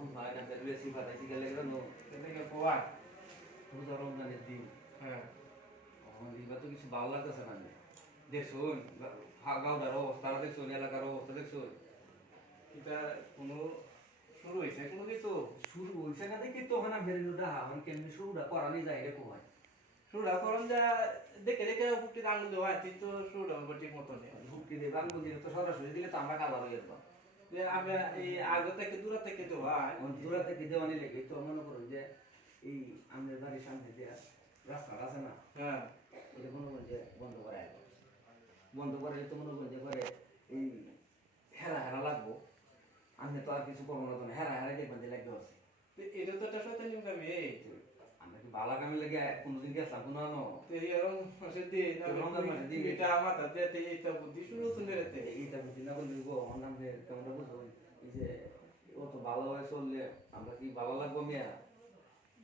তখন হয় না তাহলে বেশি ফাটাইছি গেলে কেন এদিকে পোয়া রোজা রমজানের দিন হ্যাঁ এবার তো কিছু ভালো লাগতেছে না দেখছুন গাঁওটার অবস্থাটা দেখছুন এলাকার অবস্থা দেখছুন এটা কোনো শুরু হয়েছে কোনো কিছু শুরু হয়েছে না দেখি তখন আমি বেরিয়ে এখন কেমনি শুরুটা করানি যায় এরকম হয় শুরুটা করুন যা দেখে দেখে ফুটি আঙুল দেওয়া ঠিক তো শুরুটা হবে ঠিক মতো নেই ঢুকি দেবে আঙ্গুল দিয়ে তো সরাসরি দিলে তো আমরা কাবার হয়ে যেতাম যে আমি এই আগে থেকে দূর থেকে দেওয়া দূরা থেকে দেওয়ানি লেগে তো মনে করুন যে এই আমাদের বাড়ির সামনে যে রাস্তাটা আছে না হ্যাঁ এটা মনে করুন যে বন্ধ করে বন্ধ করে তো মনে করুন যে করে এই হেরা হেরা লাগবো আমি তো আর কিছু করবো না তো হেরা হেরা দেখবেন যে লাগবে আছে তো এটা তো একটা শয়তানি কামে আমরা কি বালা কামে লেগে কোনোদিন গেছিলাম কোনো আনো তো এরকম মাসের দিন রমজান মাসের দিন এটা আমার তাতে এইটা বুদ্ধি শুরু শুনে রেতে এইটা বুঝি না বললি গো আমার নাম কেমনটা বুঝবো এই যে ও তো ভালো হয়ে চললে আমরা কি ভালো লাগবো মিয়া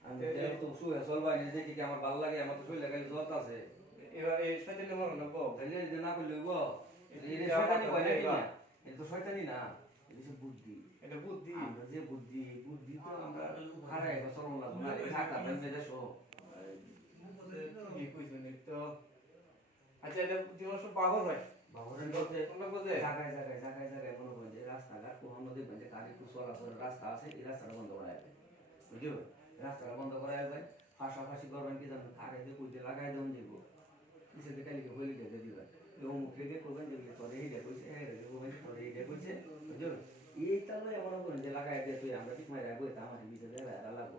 আমি তো শুয়ে চলবাই না দেখি কি আমার ভালো লাগে আমার তো শরীরে খালি জ্বর আছে এবার এই শয়তানি মনে না গো তাহলে যে না করলে গো এটা শয়তানি হয় নাকি না এটা তো শয়তানি না এটা হচ্ছে বুদ্ধি এটা বুদ্ধি আমরা যে বুদ্ধি বুদ্ধি তো আমরা হারাই বা চলন লাগবো না ঢাকা বেঁধে দেশো কি কইছেন তো আচ্ছা এটা জীবন সব পাগল হয় বাবুরের বলতে তোমরা বোঝে জায়গায় জায়গায় জায়গায় জায়গায় মনে করেন যে রাস্তাঘাট কোনো দেখবেন যে কার একটু চলাচল রাস্তা আছে এই রাস্তাটা বন্ধ করা যাবে বুঝলি রাস্তাটা বন্ধ করা যাবে পাশাপাশি করবেন কি জানেন কারে দিয়ে কুইতে লাগাই দেন দিব কিসে কালিকে বলি দিয়ে দিবেন মুখে দিয়ে করবেন যে তোরে এইটা কইছে করবেন তোরে এইটা কইছে বুঝলি এইটা নয় মনে করেন যে লাগাই দিয়ে তুই আমরা ঠিক মারি বই তা আমার ভিতরে দেওয়া লাগবো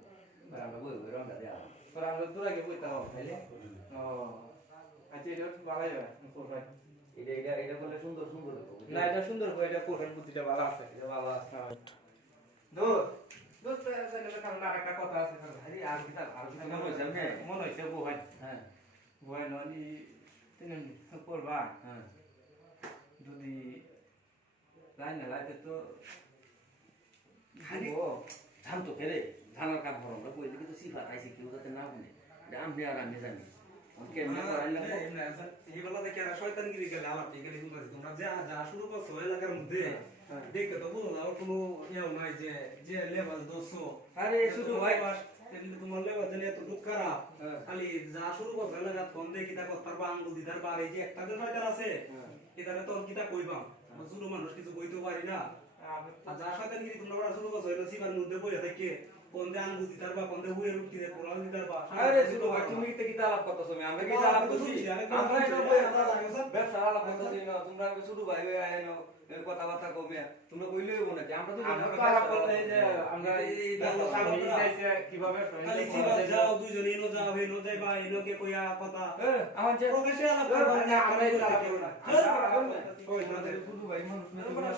আর আমরা বই বই রঙটা দেওয়া পরে আমরা দূর আগে বইতে হবে তাইলে ও আচ্ছা এটা ভালো যাবে করবেন এটা এটা এটা বলে সুন্দর সুন্দর না এটা সুন্দর করে এটা করবেন বুদ্ধিটা ভালো আছে এটা ভালো আছে দোস্ত দোস্ত তাহলে কারণ একটা কথা আছে আরে আর কি মনে হয়েছে আপনি মনে হয়েছে বউ ভাই হ্যাঁ বউ ননি তিন করবা হ্যাঁ যদি লাইন না লাইতে তো খালি ধান তো খেলে ধানের কাপ ভরম না কইলে কিন্তু সিফা খাইছে কেউ যাতে না বলে এটা আমি আর আমি জানি কেমনে করাইলাম এইগুলো দেখে আর শয়তানগিরি গেলে আলাপ গেলে শুনতেছি তোমরা যা যা শুরু করছো এলাকার মধ্যে দেখে তো বুঝো না কোনো ইয়েও নাই যে যে লেবাস দোষো আরে শুধু ভাই তোমার লেবাস জানি এত দুঃখ খারাপ খালি যা শুরু করছো এলাকা ফোন দিয়ে কিতা করতে পারবা আঙ্গুল দিদার পার এই যে একটা যে শয়তান আছে এটারে তো কিতা কইবাম ছোট মানুষ কিছু কইতে পারি না আর যা শয়তানগিরি তোমরা শুরু করছো এলো সিবার মধ্যে বইয়া থেকে কোন দে আঙ্গুল দিদার বা কোন দে হুয়ের উঠতে দে কোরআন দিদার বা আরে শুধু ভাই তুমি কি আলাপ করতেছো আমরা কি আলাপ করছি আমরা এটা বই ব্যবসা আলাপ করতেছি না তোমরা শুধু ভাই ভাই আইনো কথাবার্তা কমে তোমরা কইলে হইব নাকি আমরা তো আলাপ করতে যে আমরা এই সামনে যাইছে কিভাবে খালি সিবার যাও দুইজন ইনো যাও হেনো যাই বা ইনো কে কইয়া কথা আমার যে প্রকাশ্যে আলাপ করবা আমরা এটা আলাপ করব না শুধু ভাই মানুষ না তোমরা